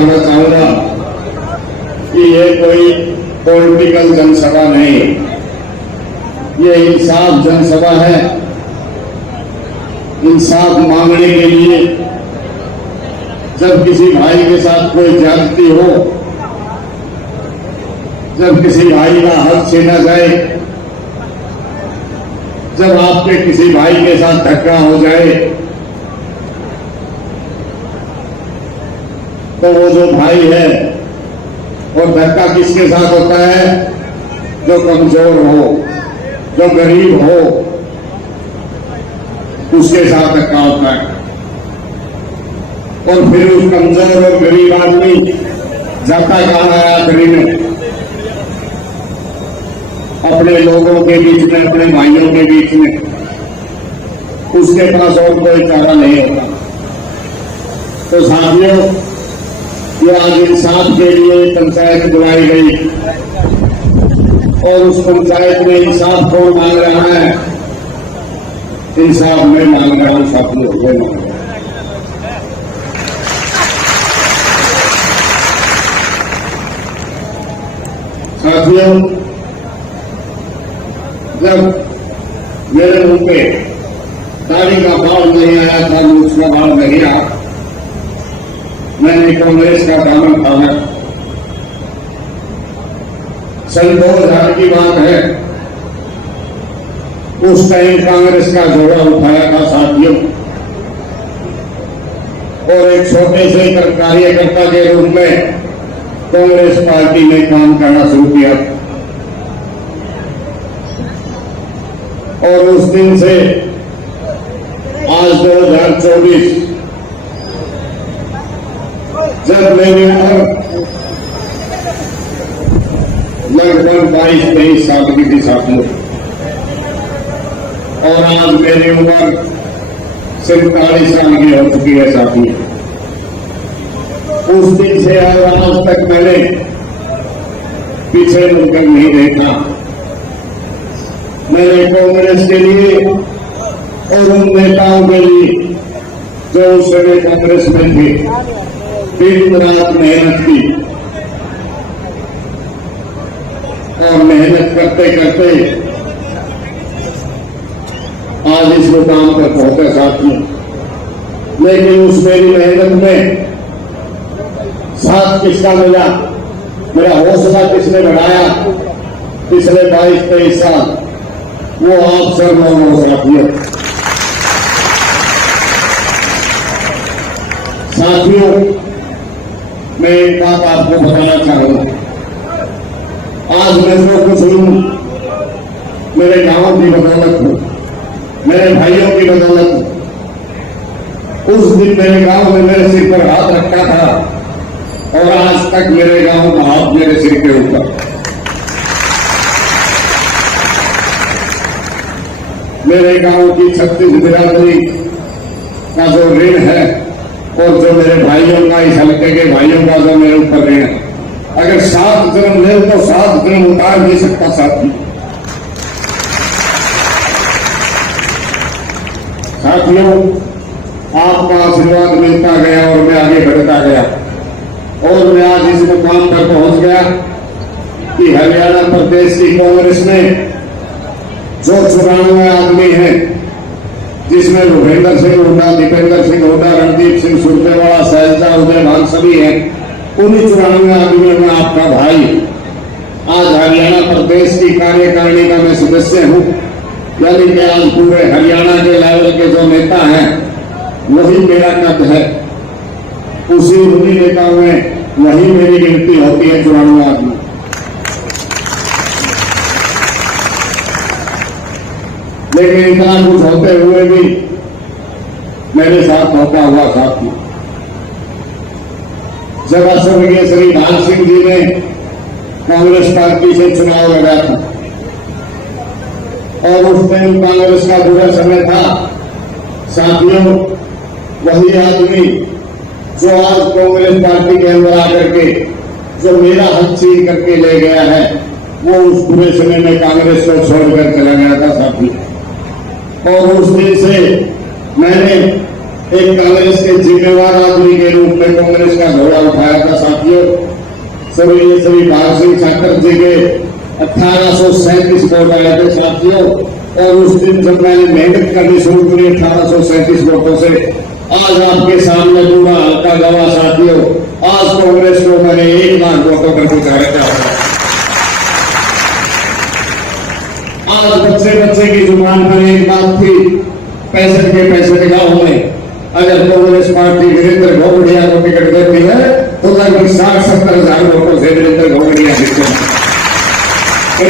बताना चाहूंगा कि ये कोई पॉलिटिकल जनसभा नहीं, ये इंसाफ जनसभा है। इंसाफ मांगने के लिए जब किसी भाई के साथ कोई ज्यादती हो, जब किसी भाई का हक छीना जाए, जब आपके किसी भाई के साथ धक्का हो जाए, तो वो जो भाई है, और धक्का किसके साथ होता है? जो कमजोर हो, जो गरीब हो, उसके साथ धक्का होता है। और फिर उस कमजोर और गरीब आदमी जाता कहां है आखिरी में? अपने लोगों के बीच में, अपने भाइयों के बीच में। उसके पास और कोई चारा नहीं होता। तो साथियों, ये आज इंसाफ के लिए पंचायत बुलाई गई, और उस पंचायत में इंसाफ कौन मांग रहा है? इंसाफ में मांग रहा हूं साथियों। साथियों, जब मेरे मुंह पे दाढ़ी का बाल नहीं आया था, मूछ का बाल नहीं आया, मैंने कांग्रेस का दामन थामा। सन 2000 की बात है, उस टाइम कांग्रेस का जोड़ा उठाया था साथियों, और एक छोटे से कार्यकर्ता के रूप में कांग्रेस पार्टी ने काम करना शुरू किया। और उस दिन से आज 2024 जब मेरी उम्र लगभग 22-23 साल की थी साथियों, और आज मेरी उम्र 47 साल की हो चुकी है साथियों। उस दिन से आज तक मैंने पीछे मुड़कर नहीं देखा। मैंने कांग्रेस के लिए और उन नेताओं के लिए जो उस समय कांग्रेस में थे, दिन रात मेहनत की, और मेहनत करते करते आज इस मुकाम पर पहुंचे साथियों। लेकिन उस मेरी मेहनत में साथ किसका मिला? मेरा हौसला किसने बढ़ाया पिछले 22-23 साल? वो आप सब लोग हो साथियों। साथियों, मैं एक बात आपको बताना चाहूंगा। आज मैं जो कुछ हूं, मेरे गांव की बदौलत हूं, मेरे भाइयों की बदौलत हूं। उस दिन मेरे गांव में मेरे सिर पर हाथ रखा था, और आज तक मेरे गांव का हाथ मेरे सिर के ऊपर। मेरे गांव की 36 बिरादरी का जो ऋण है, और जो मेरे भाइयों का, इस हल्के के भाइयों का जो मेरे ऊपर ऋण है, अगर 7 जन्म ले तो 7 जन्म उतार नहीं सकता साथी। साथियों, आपका आशीर्वाद मिलता गया और मैं आगे बढ़ता गया, और मैं आज इस मुकाम पर पहुंच गया कि हरियाणा प्रदेश की कांग्रेस में जो 94 आदमी हैं, जिसमें भूपेंद्र सिंह हुड्डा, दीपेंद्र सिंह हुड्डा, रणदीप सिंह सुरजेवाला, शैलजा, उदय भान सभी हैं, उन्हीं 94 आदमियों में आपका भाई आज हरियाणा प्रदेश की कार्यकारिणी का मैं सदस्य हूं। यानी कि आज पूरे हरियाणा के लेवल के जो नेता हैं, वही मेरा कद है। उसी उन्हीं नेताओं में वही मेरी गिनती होती है 94 आदमी। लेकिन इतना कुछ होते हुए भी मेरे साथ होता हुआ साथी, जब स्वर्गीय श्री भान सिंह जी ने कांग्रेस पार्टी से चुनाव लड़ा था, और उस टाइम कांग्रेस का बुरा समय था साथियों, वही आदमी जो आज कांग्रेस पार्टी के अंदर आकर के जो मेरा हक छीन करके ले गया है, वो उस बुरे समय में कांग्रेस को छोड़कर चला गया था साथी। और उस दिन से मैंने एक कांग्रेस के जिम्मेवार आदमी के रूप में कांग्रेस का घोड़ा उठाया था साथियों। सभी भाग सिंह ठाकर जी के 1837 वोट आए थे साथियों। और उस दिन जब मैंने मेहनत करनी शुरू करी 1837 वोटों से, आज आपके सामने पूरा हल्का गवाह साथियों, आज कांग्रेस को मैंने 1 लाख वोटों पर पहुंचाया था। आज बच्चे की जुबान पर एक बात थी 65 गांव में, अगर कांग्रेस पार्टी वीरेंद्र घोगड़िया को टिकट देती है तो लगभग 60-70 हजार वोटों से वीरेंद्र घोगड़िया जीतते हैं।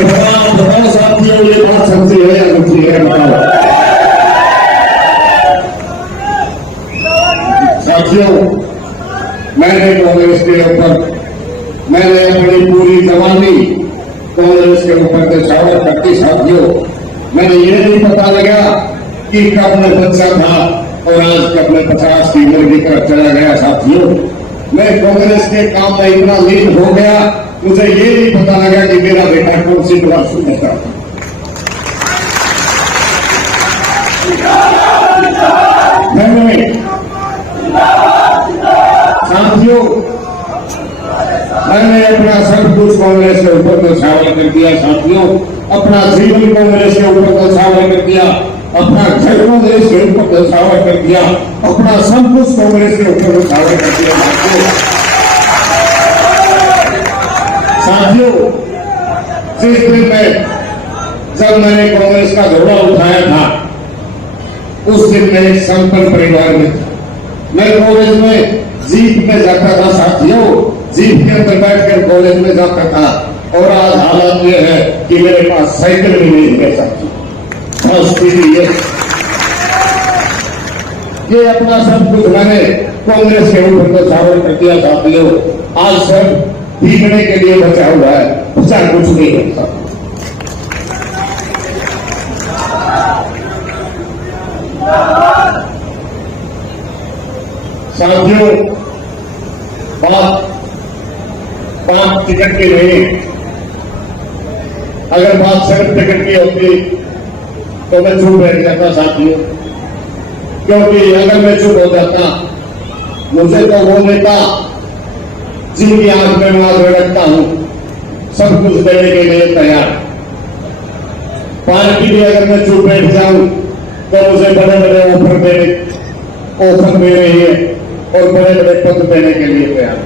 बताओ साथियों, ये बात सच्ची है या झूठी है? बताओ साथियों, मैंने कांग्रेस के ऊपर मैंने अपनी पूरी जवानी कांग्रेस के ऊपर निछावर करती साथियों। मैंने ये नहीं पता लगा कि कब मैं बच्चा था और आज कब मैं 50 की उम्र की तरफ चला गया साथियों। मैं कांग्रेस के काम में इतना लीन हो गया, मुझे ये नहीं पता लगा कि मेरा बेटा कौन सी क्लास में था। साथियों, मैंने अपना सब कुछ कांग्रेस के ऊपर न्यौछावर कर दिया साथियों। अपना जीवन कांग्रेस के ऊपर न्यौछावर कर दिया, अपना घर कांग्रेस के ऊपर न्यौछावर कर दिया, अपना सब कुछ कांग्रेस के ऊपर न्यौछावर कर दिया साथियों। जिस दिन में जब मैंने कांग्रेस का झोला उठाया था, उस दिन मैं एक संपन्न परिवार में था। मैं कॉलेज में जीप में जाता था साथियों, जीप के अंदर बैठकर कॉलेज में जाता था। और आज हालत यह है कि मेरे पास साइकिल भी नहीं है साथियों। ये अपना सब कुछ मैंने कांग्रेस के ऊपर न्यौछावर कर दिया साथियों। आज सब भीगने के लिए बचा हुआ है, बचा कुछ नहीं होता साथियों। बात टिकट की नहीं, अगर बात सिर्फ टिकट की होती तो मैं चुप बैठ जाता साथियों। क्योंकि अगर मैं चुप हो जाता, मुझे तो वो नेता जिनकी आंख में मैं आंख रखता हूं, सब कुछ देने के लिए तैयार। पार्टी भी अगर मैं चुप बैठ जाऊं तो मुझे बड़े बड़े ऑफर दे रही है और बड़े बड़े पद देने के लिए तैयार।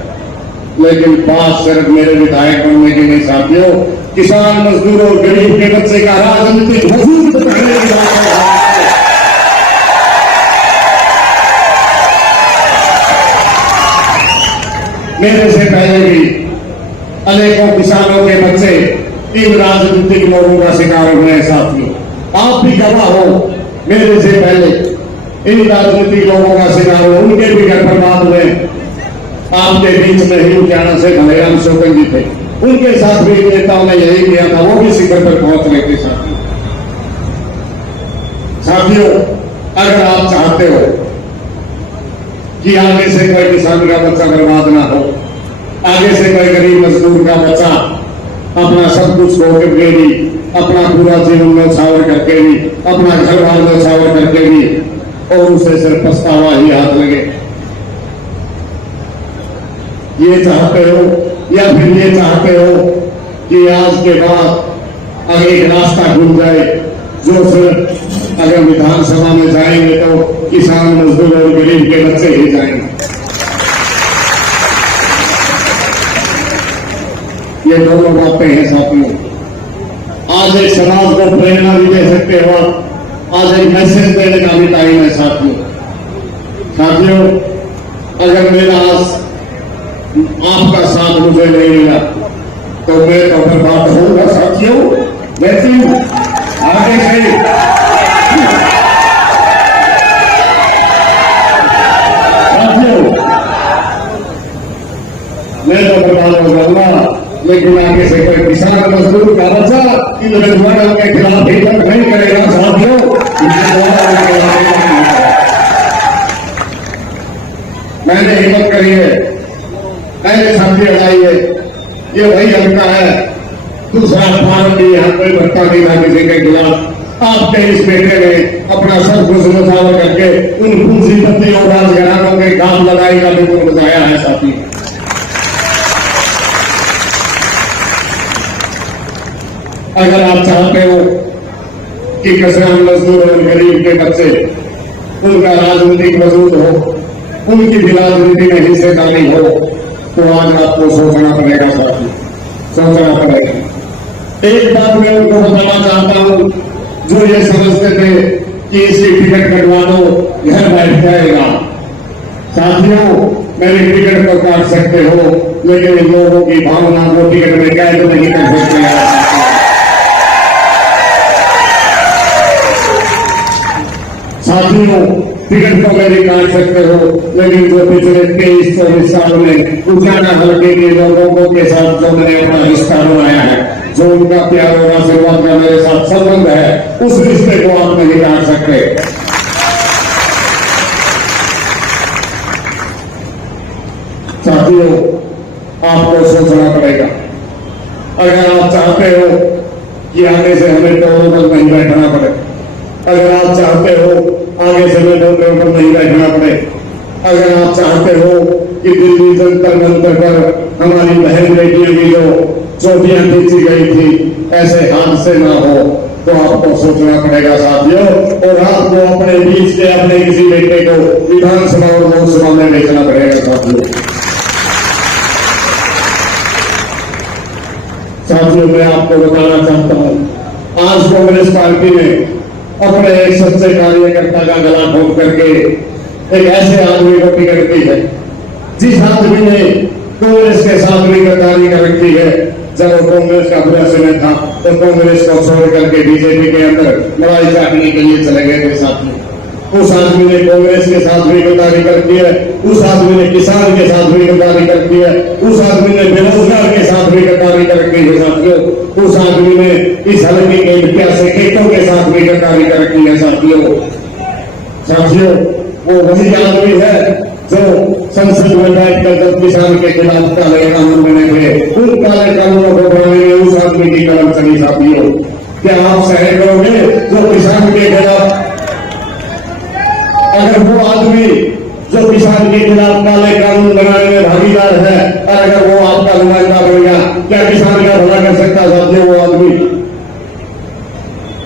लेकिन बात सिर्फ मेरे विधायक बनने की नहीं साथियों, किसान मजदूर और गरीब के बच्चे का राजनीतिक वजूद करने की बात है। मेरे से पहले भी अनेकों किसानों के बच्चे इन राजनीतिक लोगों का शिकार हुए हैं साथियों। आप भी गवाह हो, मेरे से पहले इन राजनीतिक लोगों का शिकार हो, उनके भी घर बर्बाद हुए। आपके बीच में ही लुधियाना से भलेराम शोकन जी थे, उनके साथ भी नेताओं ने यही किया था, वो भी शिखर पर पहुंच गए थे साथियों। अगर आप चाहते हो कि आगे से कोई किसान का बच्चा बर्बाद ना हो, आगे से कोई गरीब मजदूर का बच्चा अपना सब कुछ खो के भी, अपना पूरा जीवन न्यौछावर करके भी, अपना घर बार न्यौछावर करके भी, और उसे सिर्फ पछतावा ही हाथ लगे, ये चाहते हो या फिर ये चाहते हो कि आज के बाद अगर एक रास्ता खुल जाए जो सिर्फ अगर विधानसभा में जाएंगे तो किसान मजदूर और गरीब के बच्चे ही जाएंगे। ये दोनों बातें हैं साथियों। आज एक समाज को प्रेरणा भी दे सकते हो, आज एक मैसेज देने का भी टाइम है साथियों। अगर मेरा आज आपका साथ मुझे नहीं मिला तो मैं तो बर्बाद होऊंगा साथियों। वैसे आगे से साथियों मैं तो बर्बाद हो जाऊंगा, लेकिन आगे से कोई किसान मजदूर का बच्चा इन रजवाड़ों के खिलाफ हिम्मत नहीं करेगा साथियों। मैंने हिम्मत करी है, मैंने साथी लगाई है, ये वही हल्का है। दूसरा अखबार भी यहाँ कोई भट्टा नहीं था किसी के खिलाफ। आपके इस बेटे ने अपना सब कुछ मुसावर करके उन पूंजीपति और राजघरानों के काम लगाई का भी बताया है साथी। अगर आप चाहते हो कि किसान मजदूर और गरीब के बच्चे उनका राजनीतिक वजूद हो, उनकी भी राजनीति में हिस्सेदारी हो, तो आज आपको सोचना पड़ेगा साथी, सोचना पड़ेगा। एक बात मैं उनको बताना चाहता हूं, जो ये समझते थे कि इसकी टिकट कटवा दो घर बैठ जाएगा। साथियों, मेरी टिकट तो काट सकते हो, लेकिन इन लोगों की भावना को टिकट में कैद नहीं कर सकते। साथियों, टिकट तो मेरी काट सकते हो, लेकिन जो पिछले 23-24 सालों में उजाला हल्के के लोगों को के साथ जो मैंने अपना रिश्ता बनाया है, जो उनका प्यार और आशीर्वाद का मेरे साथ संबंध है, उस रिश्ते को आप नहीं काट सकते। साथियों, आपको सोचना पड़ेगा। अगर आप चाहते हो कि आगे से हमें टोलों पर नहीं बैठना पड़े, अगर आप चाहते हो आगे से हमें डोलों पर नहीं बैठना पड़े, अगर आप चाहते हो कि दिल्ली जंतर मंतर पर हमारी बहन बेटियों की जो चोटियां खींची गई थी ऐसे हादसे ना हो, तो आपको सोचना पड़ेगा साथियों। और आपको अपने बीच के अपने किसी बेटे को विधानसभा और लोकसभा में बेचना पड़ेगा साथियों। साथियों, मैं आपको बताना चाहता हूं, आज कांग्रेस पार्टी ने अपने एक सच्चे कार्यकर्ता का गला घोट करके एक ऐसे आदमी को टिकट दी है, जिस आदमी ने कांग्रेस के साथ भी गद्दारी कर रखी है। जब वो कांग्रेस का सदस्य में था तो कांग्रेस को छोड़ करके बीजेपी के अंदर लड़ाई चाटने के लिए चले गए थे साथियों। उस आदमी ने कांग्रेस के साथ भी गद्दारी करती है, उस आदमी ने किसान के साथ भी गद्दारी करती है, उस आदमी ने बेरोजगार के साथ भी गद्दारी करती है साथियों, उस आदमी ने इस हल्के के प्यासे खेतों के साथ भी गद्दारी करती है साथियों। साथियों, वो वही आदमी है जो संसद में बैठकर जब किसान के खिलाफ काले कानून बने थे, उन काले कानूनों को बनाने में उस आदमी की कलम चली साथियों। क्या आप सहन करोगे जो किसान के खिलाफ, अगर वो आदमी जो किसान के खिलाफ काले कानून बनाने में भागीदार है और अगर वो आपका नुमाइंदा बन गया, क्या किसान का भला कर सकता साथियों वो आदमी?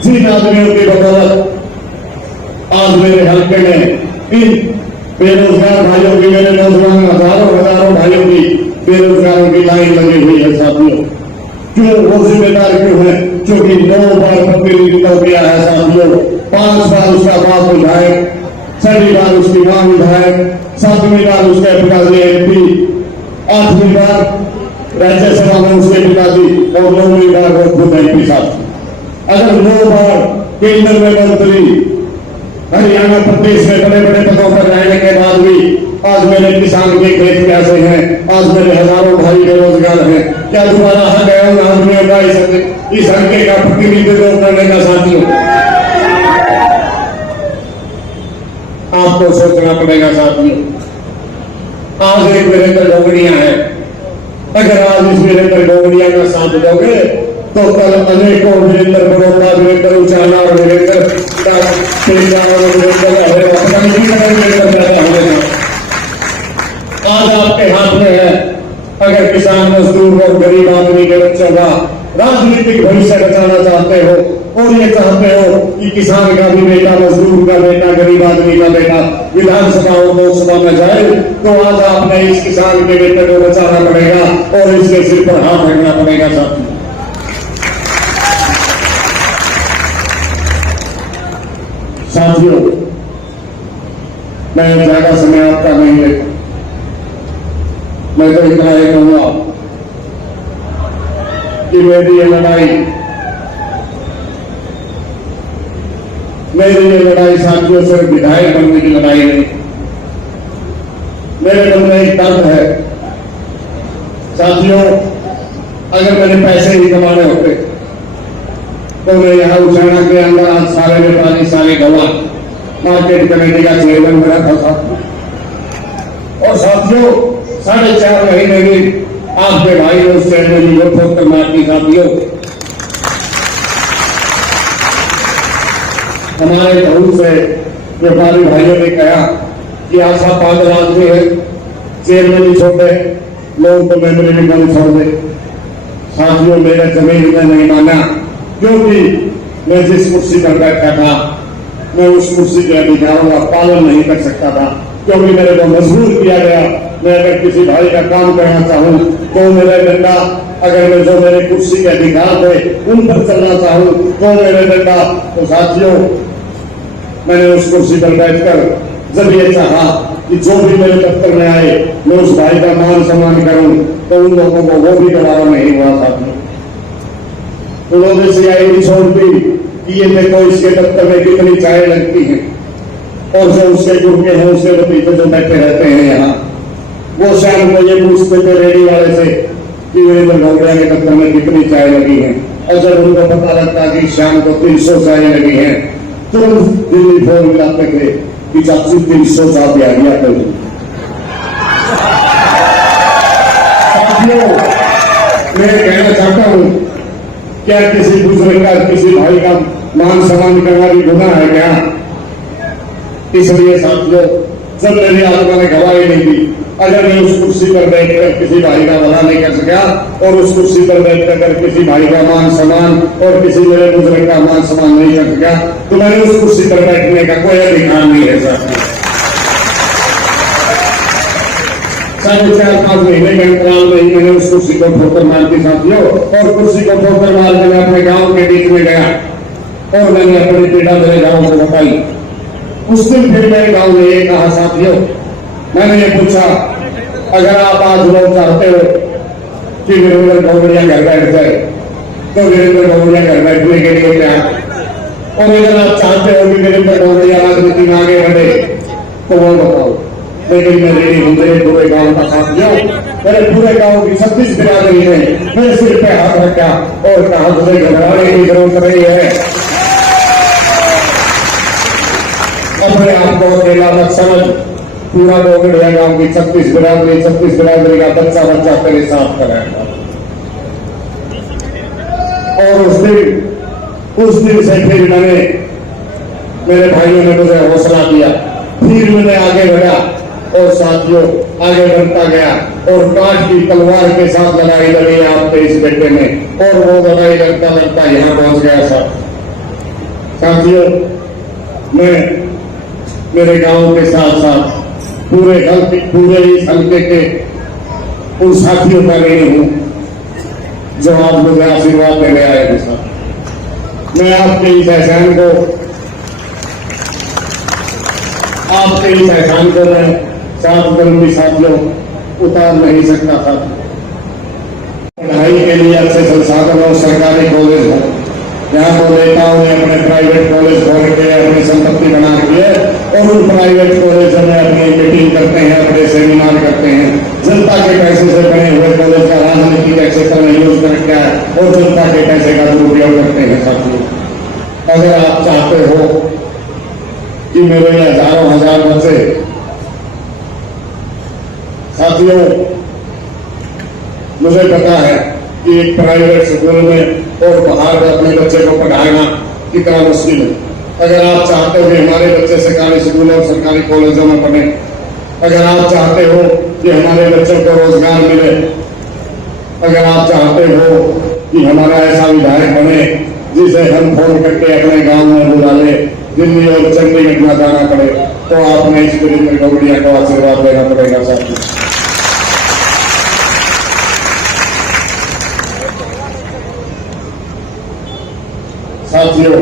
जिन आदमियों की बदौलत आज मेरे हल्के में इन बेरोजगार भाइयों की, मेरे नौजवान हजारों भाइयों की बेरोजगारों की लाइन लगी हुई है साथियों। क्यों? वो जिम्मेदार क्यों है? क्योंकि 9 बार प्रतिनिधित्व किया है साथियों। 5 बार उसका बाप विधायक, 6वीं बार उसकी मां विधायक, 7वीं बार उसके पिताजी MP, 8वीं बार राज्यसभा में उसके पिताजी और 9वीं बार वो खुद MP साहब। अगर 9 बार केंद्र में मंत्री, हरियाणा प्रदेश में बड़े बड़े पदों पर रहने के बाद भी आज मेरे किसान के खेत कैसे हैं, आज मेरे हजारों भाई बेरोजगार हैं, क्या दोबारा आ गया उन आदमियों का इस हल्के का प्रतिनिधित्व करने का साथियों? आपको सोचना पड़ेगा साथियों। आज एक वीरेंद्र डोगरिया है, अगर आज इस वीरेंद्र डोगरिया का साथ दोगे तो कल अनेकों वीरेंद्र बड़ौदा, वीरेंद्र उचाला और वीरेंद्र आज आपके हाथ में है। अगर किसान, मजदूर और गरीब आदमी के बच्चों का राजनीतिक भविष्य बचाना चाहते हो और ये चाहते हो कि किसान का भी बेटा, मजदूर का बेटा, गरीब आदमी का बेटा विधानसभा और लोकसभा में जाए, तो आज आपने इस किसान के बेटे को बचाना पड़ेगा और इसके सिर पर हाथ रखना पड़ेगा साथियों। साथियों, मैं ज्यादा समय आपका नहीं लेता, मैं तो इतना ही कहूंगा कि मेरी ये लड़ाई साथियों सिर्फ विधायक बनने की लड़ाई नहीं। मेरे मन में एक दर्द है साथियों। अगर मैंने पैसे ही कमाने होते तो मैं यहाँ उचाना के अंदर आज सारे व्यापारी, सारे गवाह मार्केट कमेटी का चेयरमैन बना था और साथियों 4.5 महीने में आपके भाई ने उस चेयरमैन को ठोकर मार दी साथियों। हमारे बहुत से व्यापारी भाइयों ने कहा कि आशा पागल आदमी है, जेल में नहीं छोड़ते, लोग तो मेमोरी में नहीं छोड़ दे। साथियों, मेरे जमीन में नहीं माना, क्योंकि मैं जिस कुर्सी पर बैठा था मैं उस कुर्सी के अधिकारों का पालन नहीं कर सकता था, क्योंकि मेरे को मजबूर किया गया। मैं अगर किसी भाई का काम करना चाहूँ तो मेरे डंडा, अगर मैं जो मेरे कुर्सी के अधिकार थे उन पर चलना चाहूँ तो मेरे डंडा। तो साथियों, मैंने उस कुर्सी पर बैठकर जब ये चाहा कि जो भी मेरे दफ्तर में आए मैं उस भाई का मान सम्मान करूं, तो उन लोगों को वो भी गवारा नहीं हुआ। साथियों, उन्होंने CID छोड़ दी कि ये देखो इसके दफ्तर में कितनी चाय लगती है, और जो उसके गुर्गे हैं उसके भतीजे जो बैठे रहते हैं यहाँ, वो शाम को ये पूछते थे रेडी वाले से कि वीरेंद्र गौड़िया के दफ्तर में कितनी चाय लगी है। और जब उनको पता लगता कि शाम को 300 चाय लगी है, तुरंत दिल्ली फोन मिलाते थे कि चाची 300 चाय दिया गया। साथियों, मैं कहना चाहता हूं, क्या किसी बुजुर्ग का, किसी भाई का मान सम्मान करना भी गुनाह है क्या? इसलिए साथियों, जब मेरी आत्मा ने गवाही नहीं दी, अगर मैं उस कुर्सी पर बैठकर किसी भाई का भला नहीं कर सका और उस कुर्सी पर बैठकर किसी भाई का मान सम्मान और किसी मेरे बुजुर्ग का मान सम्मान नहीं कर सका, तो मैंने उस कुर्सी पर बैठने का कोई अधिकार नहीं है। साथियों, 4.5 महीने के अंतराल में ही मैंने उस कुर्सी को ठोकर मार दी। साथियों, और कुर्सी को ठोकर मार के मैं अपने गांव के बीच में गया और मैंने अपनी पीड़ा मेरे गांव को बताई। उस दिन फिर मेरे गांव ने ये कहा, साथियों, मैंने ये पूछा, अगर आप आज लोग चाहते हो कि वीरेंद्र गौड़िया घर बैठ जाए तो वीरेंद्र गौड़िया घर बैठने के लिए क्या, और अगर आप चाहते हो कि वीरेंद्र गौड़िया राजनीति में आगे बढ़े तो वो बताओ। लेकिन मैं रेडी हूं मेरे पूरे गांव का। साथियों, मेरे पूरे गांव की 36 बिरादरी ने मेरे सिर पे हाथ रखा और कहा, तुझे घबराने की जरूरत नहीं है, अपने आप को अकेला मत समझ, पूरा गौड़िया गांव की 36 बिरादरी का बच्चा तेरे साथ करेगा। और उस दिन से फिर मेरे भाइयों ने मुझे हौसला दिया, फिर मैंने आगे बढ़ा और साथियों आगे बढ़ता गया और काट की तलवार के साथ लड़ाई लड़ी आपके इस बेटे में, और वो लड़ाई लड़ता लड़ता यहाँ पहुंच गया। साथियों, मैं मेरे गांव के साथ साथ पूरे इस हल्के के उन साथियों का ऋणी हूं जो आप मुझे आशीर्वाद देने आए थे। साथ मैं आपके इस एहसान को मैं 7 दिन भी साथियों उतार नहीं सकता था। पढ़ाई के लिए अच्छे संसाधन और सरकारी कॉलेज हो, यहाँ को नेताओं ने अपने प्राइवेट कॉलेज खोल के अपनी संपत्ति बना दी है और उन प्राइवेट कॉलेजों में अपनी मीटिंग करते हैं, अपने सेमिनार करते हैं। जनता के पैसे से बने हुए कॉलेज का राजनीतिक क्षेत्र में यूज करके और जनता के पैसे का दुरुपयोग करते हैं। साथियों, अगर आप चाहते हो कि मेरे हजारों हजार बच्चे, साथियों मुझे पता है कि एक प्राइवेट स्कूल में और बाहर में अपने बच्चे को पढ़ाना कितना मुश्किल है। अगर आप चाहते हो कि हमारे बच्चे सरकारी स्कूल और सरकारी कॉलेजों में पढ़े, अगर आप चाहते हो कि हमारे बच्चों को रोजगार मिले, अगर आप चाहते हो कि हमारा ऐसा विधायक बने जिसे हम फोन करके अपने गांव में बुला ले, दिल्ली और चंडीगढ़ में जाना पड़े, तो आपने इस वीरेंद्र गौड़िया को आशीर्वाद देना पड़ेगा। साथियों,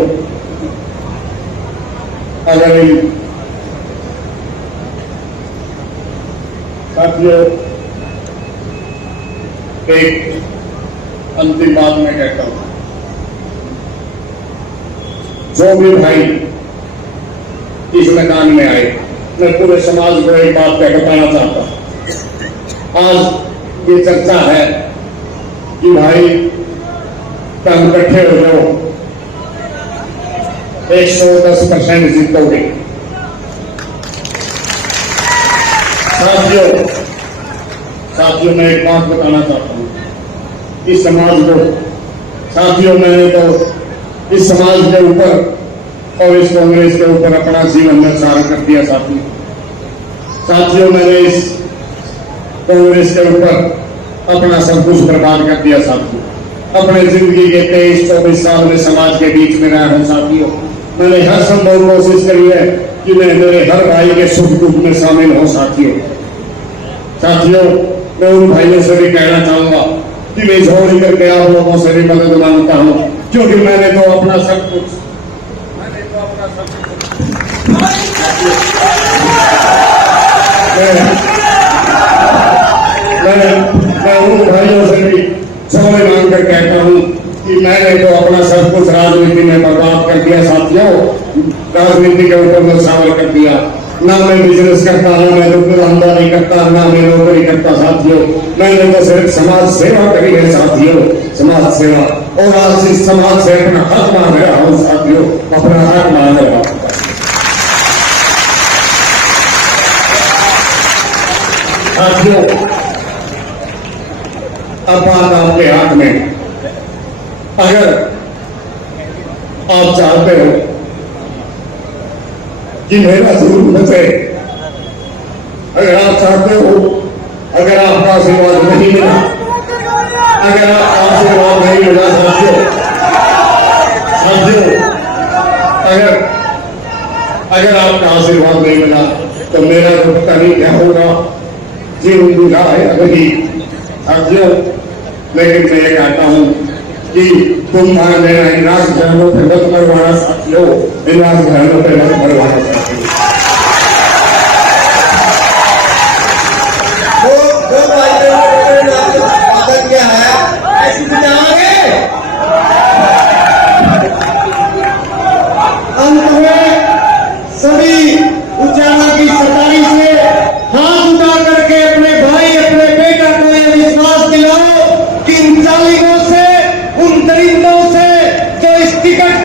एक अंतिम बात मैं कहता हूं, जो भी भाई इस मैदान में आए, मैं पूरे समाज को एक बात कह बताना चाहता हूं। आज ये चर्चा है कि भाई तुम इकट्ठे हो जाओ, 110% जीतोगे। साथियों मैं एक बात बताना चाहता हूं इस समाज को। साथियों, मैंने तो इस समाज के ऊपर और इस कांग्रेस के ऊपर अपना जीवन न्यौछावर कर दिया। साथियों, मैंने इस कांग्रेस के ऊपर अपना सब कुछ बर्बाद कर दिया। साथियों, अपने जिंदगी के 23-24 साल में समाज के बीच में रहा हूं। साथियों, मैंने हर संभव कोशिश करी है कि मैं मेरे हर भाई के सुख दुख में शामिल हूं। साथियों, मैं उन भाइयों से भी कहना चाहूंगा कि मैं झोली करके आप लोगों से भी मदद मांगता हूं, क्योंकि मैंने तो अपना सब कुछ मैं उन भाइयों से भी क्षमा मांग कर कहता हूं कि मैंने तो अपना सब कुछ राजनीति में बर्बाद कर दिया। साथियों, राजनीति के ऊपर न्यौछावर कर दिया। ना मैं बिजनेस करता, ना मैं दुकानदारी करता, ना मैं नौकरी करता। साथियों, मैंने तो सिर्फ समाज सेवा करी है। साथियों, समाज सेवा, और आज इस समाज से अपना हक मांग रहा हूं। साथियों, अपना हक मांग रहा हूं। साथियों, अब बात आपके हाथ में। अगर आप चाहते हो कि मेरा जुर्म बचे, अगर आप चाहते हो, अगर आपका आशीर्वाद नहीं मिला, अगर आपका आशीर्वाद नहीं मिला साथियों, अगर आपका आशीर्वाद नहीं मिला तो मेरा तो पता नहीं क्या होगा। जीवन दूल्हा है अभी। साथियों, लेकिन मैं ये कहता हूं कि तुम्हारा मेरा इनाज बहनों पे मत मरवाना। साथियों, इनाज बहनों पे मत मरवाना। साथियों, जो भाई ने आपको वादा किया है ऐसी बचाओगे। अंत में सभी उजाला की सरकारी से हाथ उठा करके अपने भाई, अपने बेटा को यह विश्वास दिलाओ कि इन जालिमों से, उन दरिंदों से जो इस टिकट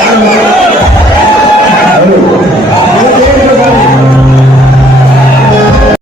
धन्यवाद।